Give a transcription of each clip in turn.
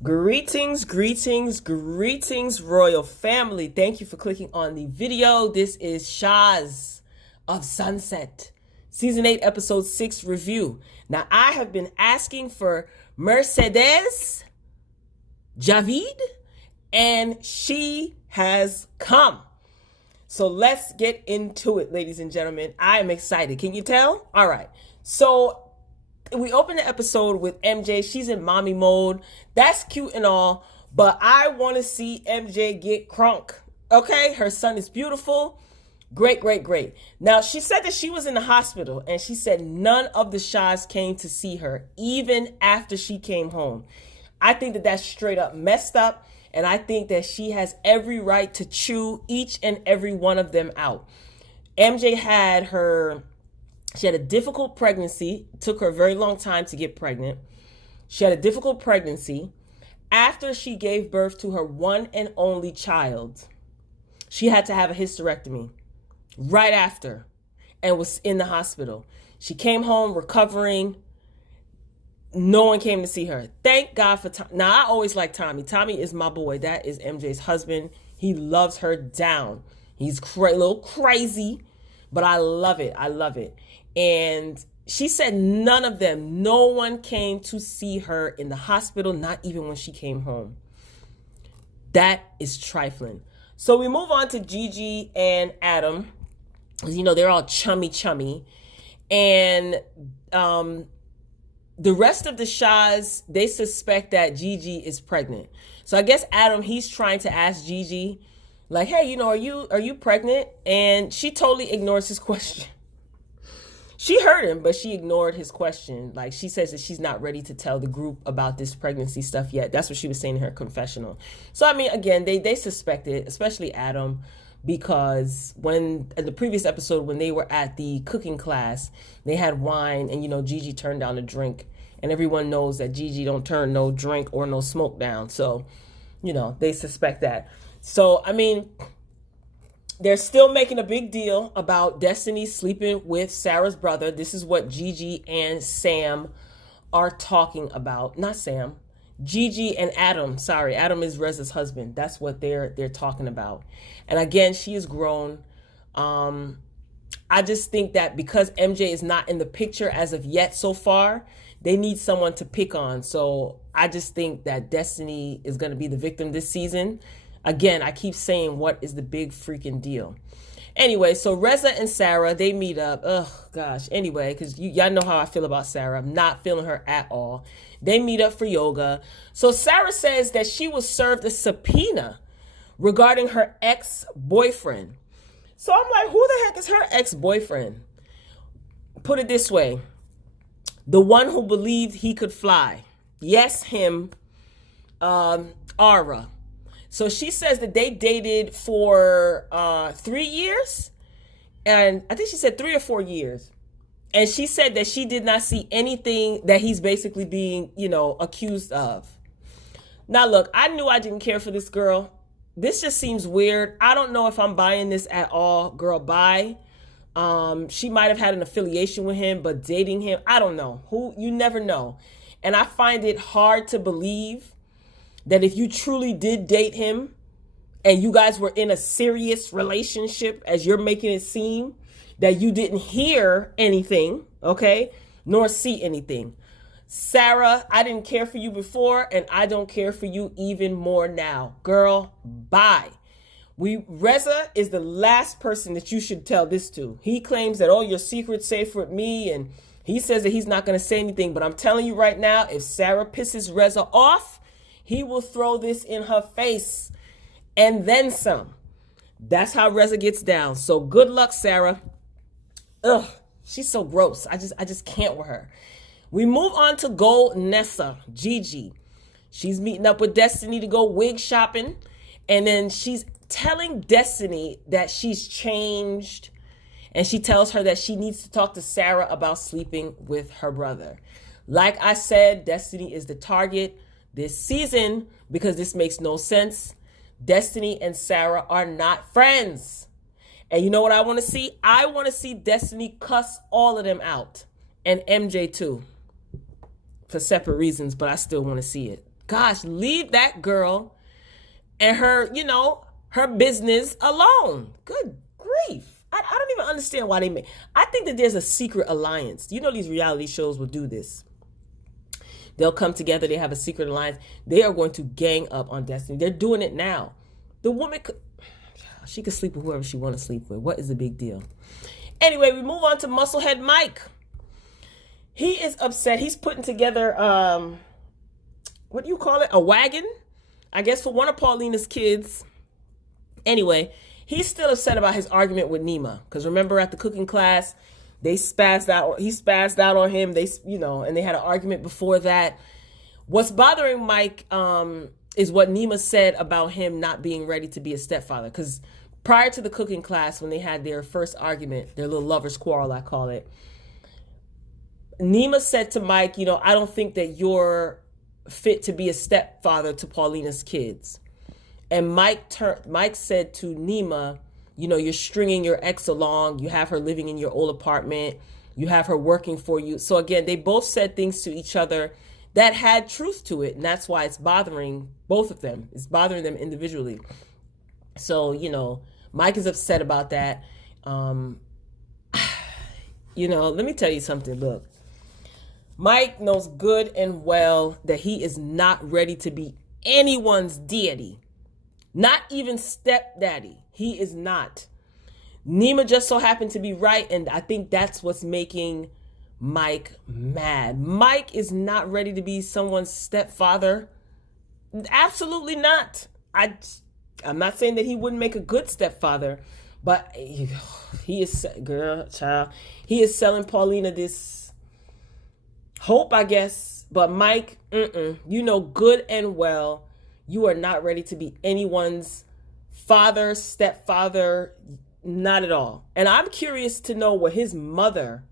Greetings, greetings, greetings, royal family. Thank you for clicking on the video. This is Shahs of Sunset, Season 8, Episode 6 review. Now, I have been asking for Mercedes Javid, and she has come. So let's get into it, ladies and gentlemen. I am excited. Can you tell? All right. So we open the episode with MJ. She's in mommy mode. That's cute and all, but I want to see MJ get crunk. Okay, her son is beautiful. Great, great, great. Now, she said that she was in the hospital, and she said none of the Shahs came to see her, even after she came home. I think that that's straight up messed up, and I think that she has every right to chew each and every one of them out. MJ she had a difficult pregnancy. It took her a very long time to get pregnant. She had a difficult pregnancy. After she gave birth to her one and only child, she had to have a hysterectomy right after and was in the hospital. She came home recovering. No one came to see her. Thank God for Tommy. Now, I always like Tommy. Tommy is my boy. That is MJ's husband. He loves her down. He's a little crazy, but I love it. I love it. And she said none of them, no one came to see her in the hospital, not even when she came home. That is trifling. So we move on to Gigi and Adam. You know, they're all chummy. And the rest of the Shahs, they suspect that Gigi is pregnant. So I guess Adam, he's trying to ask Gigi, like, hey, you know, are you pregnant? And she totally ignores his question. She heard him, but she ignored his question. Like, she says that she's not ready to tell the group about this pregnancy stuff yet. That's what she was saying in her confessional. So, I mean, again, they suspected, especially Adam, because in the previous episode, when they were at the cooking class, they had wine, and, you know, Gigi turned down a drink. And everyone knows that Gigi don't turn no drink or no smoke down. So, you know, they suspect that. So, I mean, they're still making a big deal about Destiney sleeping with Sarah's brother. This is what Gigi and Sam are talking about. Not Sam. Gigi and Adam. Sorry, Adam is Reza's husband. That's what they're talking about. And again, she is grown. I just think that because MJ is not in the picture as of yet so far, they need someone to pick on. So I just think that Destiney is going to be the victim this season. Again, I keep saying, what is the big freaking deal? Anyway, so Reza and Sarah, they meet up. Oh, gosh. Anyway, because y'all know how I feel about Sarah. I'm not feeling her at all. They meet up for yoga. So Sarah says that she was served a subpoena regarding her ex-boyfriend. So I'm like, who the heck is her ex-boyfriend? Put it this way. The one who believed he could fly. Yes, him. Ara. So she says that they dated for 3 years. And I think she said 3 or 4 years. And she said that she did not see anything that he's basically being, you know, accused of. Now, look, I knew I didn't care for this girl. This just seems weird. I don't know if I'm buying this at all. Girl, bye. She might have had an affiliation with him, but dating him, I don't know. You never know. And I find it hard to believe that if you truly did date him and you guys were in a serious relationship, as you're making it seem, that you didn't hear anything, okay, nor see anything. Sarah, I didn't care for you before, and I don't care for you even more now. Girl, bye. Reza is the last person that you should tell this to. He claims that, oh, your secret's safe with me, and he says that he's not going to say anything. But I'm telling you right now, if Sarah pisses Reza off, he will throw this in her face and then some. That's how Reza gets down. So good luck, Sarah. Ugh, she's so gross. I just can't with her. We move on to Gold Nessa, Gigi. She's meeting up with Destiney to go wig shopping. And then she's telling Destiney that she's changed. And she tells her that she needs to talk to Sarah about sleeping with her brother. Like I said, Destiney is the target this season because this makes no sense. Destiney and Sarah are not friends. And you know what I want to see? I want to see Destiney cuss all of them out. And MJ too. For separate reasons, but I still want to see it. gosh, leave that girl and her, her business alone. Good grief. I don't even understand why they make. I think that there's a secret alliance. These reality shows will do this. They'll come together. They have a secret alliance. They are going to gang up on Destiney. They're doing it now. The woman she could sleep with whoever she want to sleep with. What is the big deal? Anyway, we move on to Musclehead Mike. He is upset. He's putting together, what do you call it? A wagon, I guess, for one of Paulina's kids. Anyway, he's still upset about his argument with Nema. Because remember at the cooking class, they spazzed out. He spazzed out on him. And they had an argument before that. What's bothering Mike is what Nema said about him not being ready to be a stepfather. Because prior to the cooking class, when they had their first argument, their little lover's quarrel, I call it, Nema said to Mike, I don't think that you're fit to be a stepfather to Paulina's kids. And Mike said to Nema, you're stringing your ex along. You have her living in your old apartment. You have her working for you. So again, they both said things to each other that had truth to it. And that's why it's bothering both of them. It's bothering them individually. So, Mike is upset about that. Let me tell you something. Look, Mike knows good and well that he is not ready to be anyone's daddy. Not even stepdaddy. He is not. Nema just so happened to be right, and I think that's what's making Mike mad. Mike is not ready to be someone's stepfather. Absolutely not. I'm not saying that he wouldn't make a good stepfather, but he is, he is selling Paulina this hope, I guess. But Mike, you know good and well you are not ready to be anyone's father, stepfather, not at all. And I'm curious to know what his mother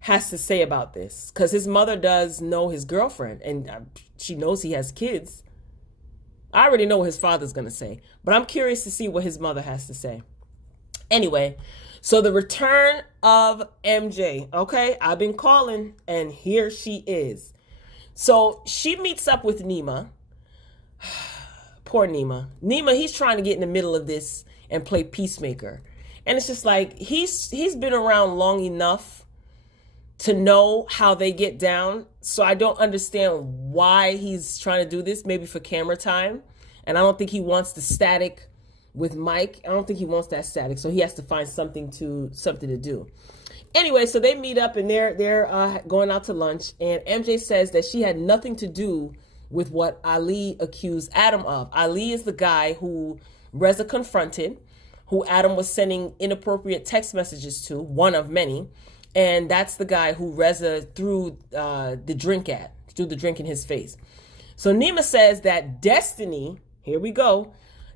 has to say about this, because his mother does know his girlfriend, and she knows he has kids. I already know what his father's going to say, but I'm curious to see what his mother has to say. Anyway, so the return of MJ. Okay, I've been calling, and here she is. So she meets up with Nema. Poor Nema. Nema, he's trying to get in the middle of this and play peacemaker. And it's just like, he's been around long enough to know how they get down. So I don't understand why he's trying to do this, maybe for camera time. And I don't think he wants the static with Mike. I don't think he wants that static. So he has to find something to do. Anyway, so they meet up and they're going out to lunch. And MJ says that she had nothing to do with what Ali accused Adam of. Ali is the guy who Reza confronted, who Adam was sending inappropriate text messages to, one of many. And that's the guy who Reza threw the drink in his face. So Nema says that Destiney, here we go,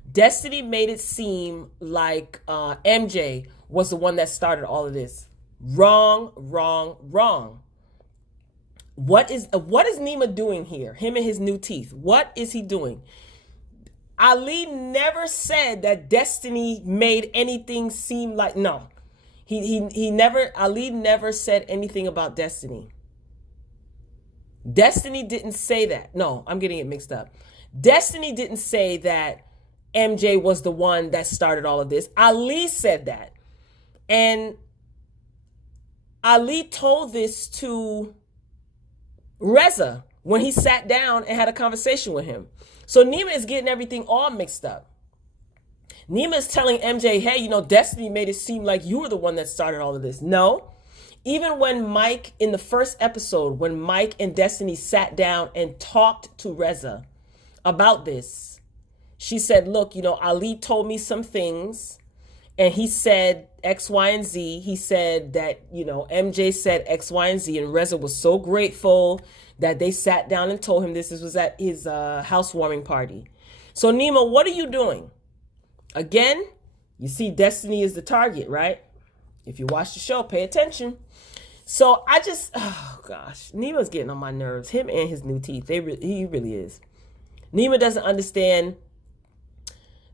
Destiney made it seem like MJ was the one that started all of this. Wrong, wrong, wrong. What is Nema doing here? Him and his new teeth. What is he doing? Ali never said that Destiney made anything seem like, no. Ali never said anything about Destiney. Destiney didn't say that. No, I'm getting it mixed up. Destiney didn't say that MJ was the one that started all of this. Ali said that. And Ali told this to Reza when he sat down and had a conversation with him. So Nema is getting everything all mixed up. Nema is telling MJ, hey, Destiney made it seem like you were the one that started all of this. No. Even when Mike, in the first episode, when Mike and Destiney sat down and talked to Reza about this, she said, look, Ali told me some things and he said X, Y, and Z. He said that, MJ said X, Y, and Z, and Reza was so grateful that they sat down and told him this. This was at his housewarming party. So Nema, what are you doing? Again, you see Destiney is the target, right? If you watch the show, pay attention. So oh gosh, Nema's getting on my nerves. Him and his new teeth, he really is. Nema doesn't understand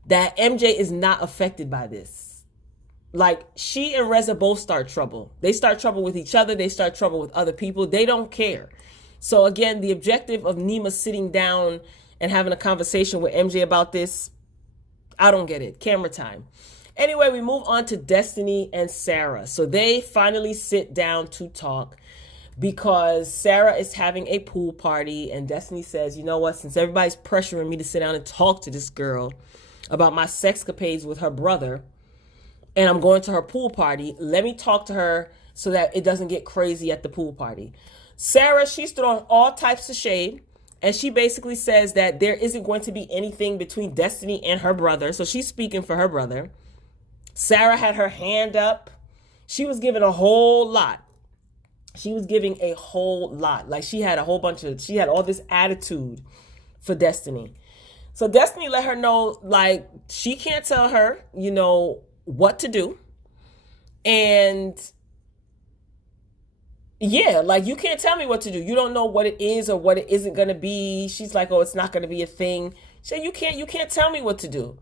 that MJ is not affected by this. Like, she and Reza both start trouble. They start trouble with each other. They start trouble with other people. They don't care. So again, the objective of Nema sitting down and having a conversation with MJ about this, I don't get it. Camera time. Anyway, we move on to Destiney and Sara. So they finally sit down to talk because Sara is having a pool party and Destiney says, you know what, since everybody's pressuring me to sit down and talk to this girl about my sexcapades with her brother and I'm going to her pool party, let me talk to her so that it doesn't get crazy at the pool party. Sara, she's throwing all types of shade and she basically says that there isn't going to be anything between Destiney and her brother. So she's speaking for her brother. Sara had her hand up. She was giving a whole lot. She was giving a whole lot. Like she had all this attitude for Destiney. So Destiney let her know, like, she can't tell her, what to do. And yeah, like, you can't tell me what to do. You don't know what it is or what it isn't going to be. She's like, oh, it's not going to be a thing. So you can't tell me what to do.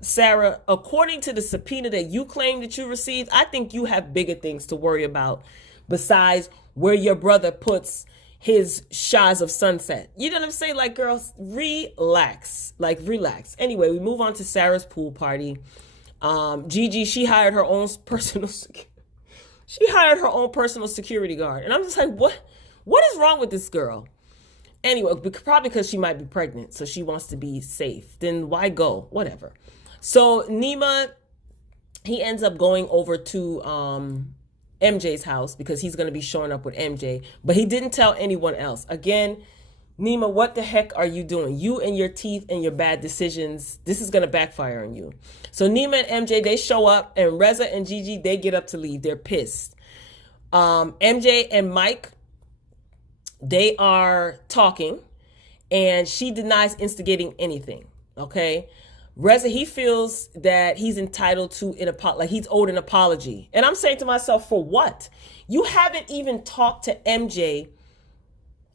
Sara, according to the subpoena that you claim that you received, I think you have bigger things to worry about besides where your brother puts his Shahs of Sunset. You know what I'm saying? Like, girls, relax. Like, relax. Anyway, we move on to Sara's pool party. Gigi, she hired her own personal security guard. And I'm just like, what is wrong with this girl? Anyway, probably because she might be pregnant, so she wants to be safe. Then why go? Whatever. So Nema, he ends up going over to MJ's house because he's going to be showing up with MJ, but he didn't tell anyone else. Again, Nema, what the heck are you doing? You and your teeth and your bad decisions, this is going to backfire on you. So Nema and MJ, they show up, and Reza and Gigi, they get up to leave. They're pissed. MJ and Mike, they are talking, and she denies instigating anything, okay? Reza, he feels that he's entitled to like he's owed an apology. And I'm saying to myself, for what? You haven't even talked to MJ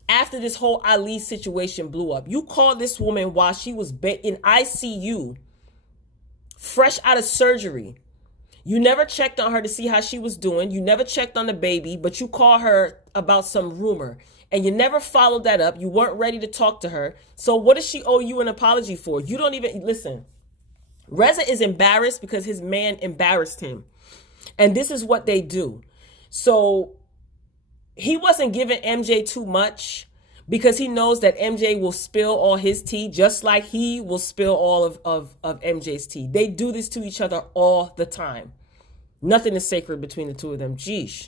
after this whole Ali situation blew up. You called this woman while she was in ICU, fresh out of surgery. You never checked on her to see how she was doing. You never checked on the baby, but you call her about some rumor. And you never followed that up. You weren't ready to talk to her. So what does she owe you an apology for? You don't even, listen. Reza is embarrassed because his man embarrassed him. And this is what they do. So he wasn't giving MJ too much because he knows that MJ will spill all his tea just like he will spill all of MJ's tea. They do this to each other all the time. Nothing is sacred between the two of them. Geesh.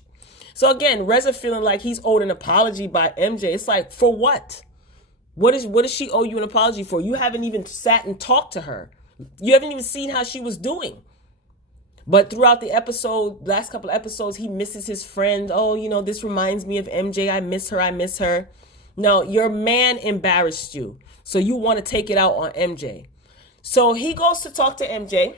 So again, Reza feeling like he's owed an apology by MJ. It's like, for what? What does she owe you an apology for? You haven't even sat and talked to her. You haven't even seen how she was doing. But throughout the last couple of episodes, he misses his friend. Oh, this reminds me of MJ. I miss her. No, your man embarrassed you. So you want to take it out on MJ. So he goes to talk to MJ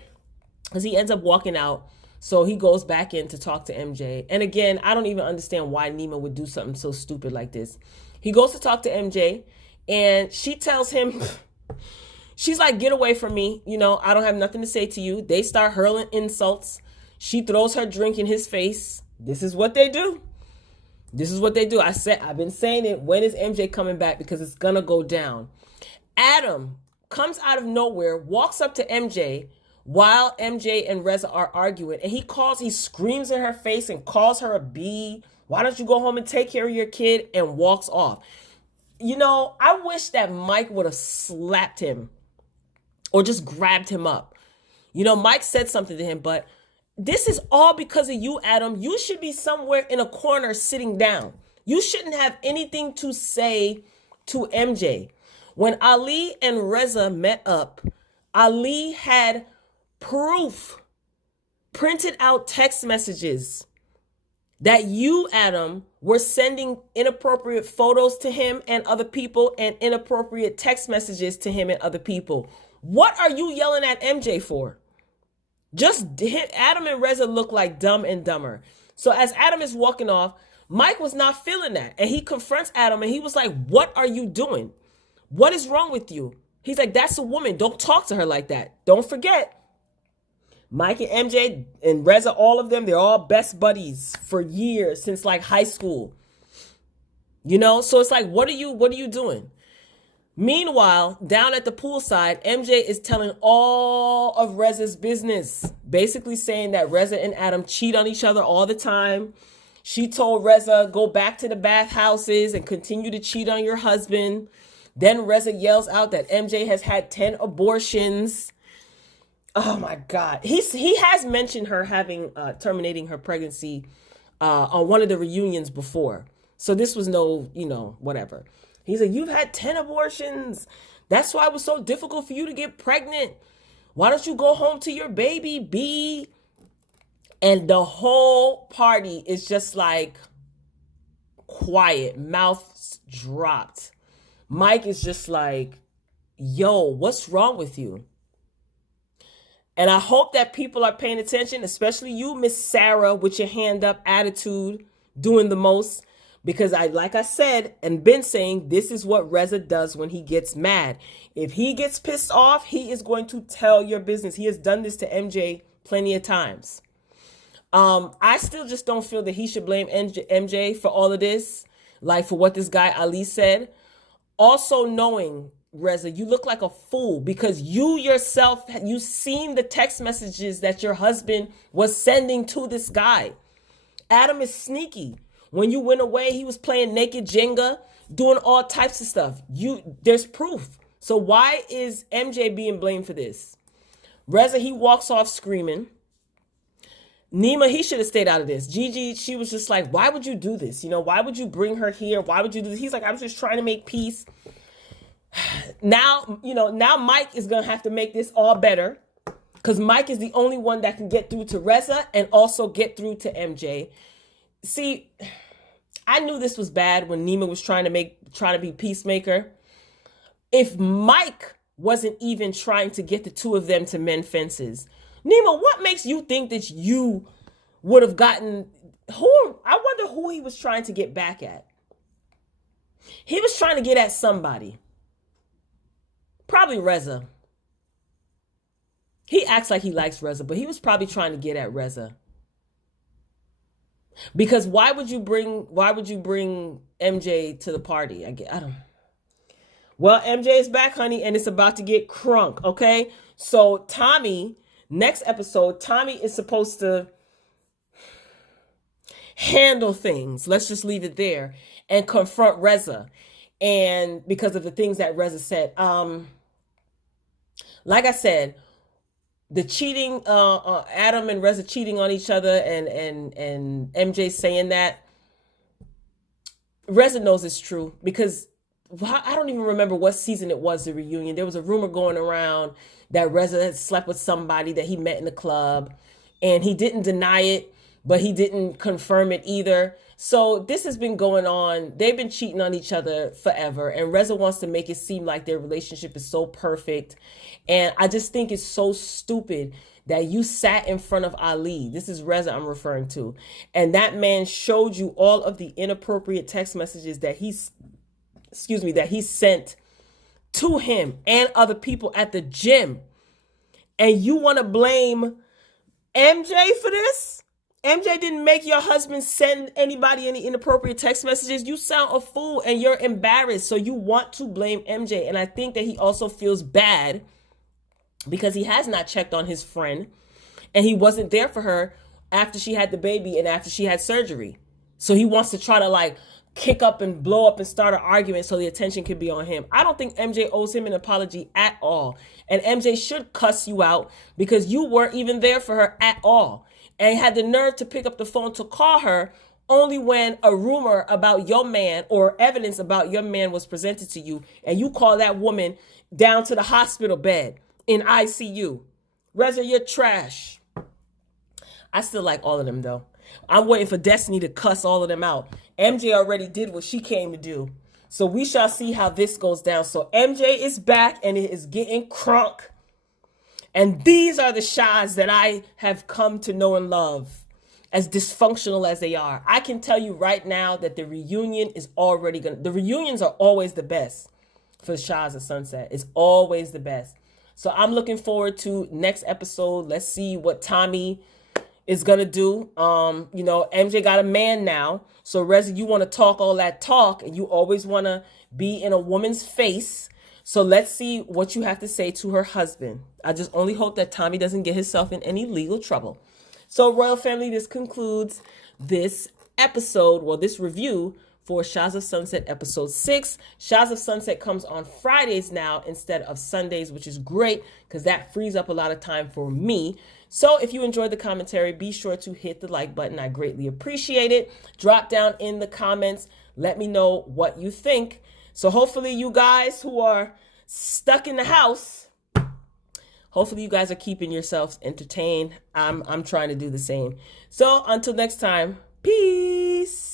because he ends up walking out. So he goes back in to talk to MJ. And again, I don't even understand why Nema would do something so stupid like this. He goes to talk to MJ and she tells him, she's like, get away from me. I don't have nothing to say to you. They start hurling insults. She throws her drink in his face. This is what they do. I've been saying it. When is MJ coming back? Because it's going to go down. Adam comes out of nowhere, walks up to MJ while MJ and Reza are arguing. And he screams in her face and calls her a bee. Why don't you go home and take care of your kid? And walks off. I wish that Mike would have slapped him or just grabbed him up. Mike said something to him, but this is all because of you, Adam. You should be somewhere in a corner sitting down. You shouldn't have anything to say to MJ. When Ali and Reza met up, Ali had proof, printed out text messages that you, Adam, were sending inappropriate photos to him and other people and inappropriate text messages to him and other people. What are you yelling at MJ for? Adam and Reza look like Dumb and Dumber. So as Adam is walking off, Mike was not feeling that. And he confronts Adam and he was like, what are you doing? What is wrong with you? He's like, that's a woman. Don't talk to her like that. Don't forget, Mike and MJ and Reza, all of them, they're all best buddies for years, since like high school. You know, so it's like, what are you doing? Meanwhile, down at the poolside, MJ is telling all of Reza's business, basically saying that Reza and Adam cheat on each other all the time. She told Reza, go back to the bathhouses and continue to cheat on your husband. Then Reza yells out that MJ has had 10 abortions. Oh my God. He has mentioned her having terminating her pregnancy on one of the reunions before. So this was no, whatever. He's like, you've had 10 abortions. That's why it was so difficult for you to get pregnant. Why don't you go home to your baby, B? And the whole party is just like quiet, mouths dropped. Mike is just like, yo, what's wrong with you? And I hope that people are paying attention, especially you, Miss Sara, with your hand up attitude, doing the most. Because like I said, and been saying, this is what Reza does when he gets mad. If he gets pissed off, he is going to tell your business. He has done this to MJ plenty of times. I still just don't feel that he should blame MJ for all of this, like for what this guy Ali said. Also knowing, Reza, you look like a fool because you yourself, you seen the text messages that your husband was sending to this guy. Adam is sneaky. When you went away, he was playing naked Jenga, doing all types of stuff. There's proof. So why is MJ being blamed for this? Reza, he walks off screaming. Nema, he should have stayed out of this. Gigi, she was just like, why would you do this? Why would you bring her here? Why would you do this? He's like, I was just trying to make peace. Now Mike is going to have to make this all better because Mike is the only one that can get through to Reza and also get through to MJ. See, I knew this was bad when Nema was trying to be peacemaker. If Mike wasn't even trying to get the two of them to mend fences, Nema, what makes you think that you would have gotten I wonder who he was trying to get back at. He was trying to get at somebody. Probably Reza. He acts like he likes Reza, but he was probably trying to get at Reza. Because why would you bring MJ to the party? I don't. Well, MJ is back, honey, and it's about to get crunk, okay? So Tommy, next episode, Tommy is supposed to handle things. Let's just leave it there and confront Reza. And because of the things that Reza said. Like I said, the cheating, Adam and Reza cheating on each other and MJ saying that, Reza knows it's true because I don't even remember what season it was, the reunion. There was a rumor going around that Reza had slept with somebody that he met in the club and he didn't deny it, but he didn't confirm it either. So this has been going on. They've been cheating on each other forever. And Reza wants to make it seem like their relationship is so perfect. And I just think it's so stupid that you sat in front of Ali. This is Reza I'm referring to. And that man showed you all of the inappropriate text messages that he sent to him and other people at the gym. And you want to blame MJ for this? MJ didn't make your husband send anybody any inappropriate text messages. You sound a fool and you're embarrassed. So you want to blame MJ. And I think that he also feels bad because he has not checked on his friend and he wasn't there for her after she had the baby and after she had surgery. So he wants to try to kick up and blow up and start an argument so the attention can be on him. I don't think MJ owes him an apology at all. And MJ should cuss you out because you weren't even there for her at all. And had the nerve to pick up the phone to call her only when a rumor about your man or evidence about your man was presented to you. And you call that woman down to the hospital bed in ICU. Reza, you're trash. I still like all of them though. I'm waiting for Destiny to cuss all of them out. MJ already did what she came to do. So we shall see how this goes down. So MJ is back and it is getting crunk. And these are the Shahs that I have come to know and love, as dysfunctional as they are. I can tell you right now that the reunion is the reunions are always the best for the Shahs of Sunset. It's always the best. So I'm looking forward to next episode. Let's see what Tommy is gonna do. You know, MJ got a man now. So Reza, you want to talk all that talk, and you always want to be in a woman's face. So let's see what you have to say to her husband. I just only hope that Tommy doesn't get himself in any legal trouble. So Royal Family, this concludes this episode, well, this review for Shahs of Sunset episode 6. Shahs of Sunset comes on Fridays now instead of Sundays, which is great because that frees up a lot of time for me. So if you enjoyed the commentary, be sure to hit the like button. I greatly appreciate it. Drop down in the comments. Let me know what you think. So hopefully you guys who are stuck in the house, hopefully you guys are keeping yourselves entertained. I'm trying to do the same. So until next time, peace.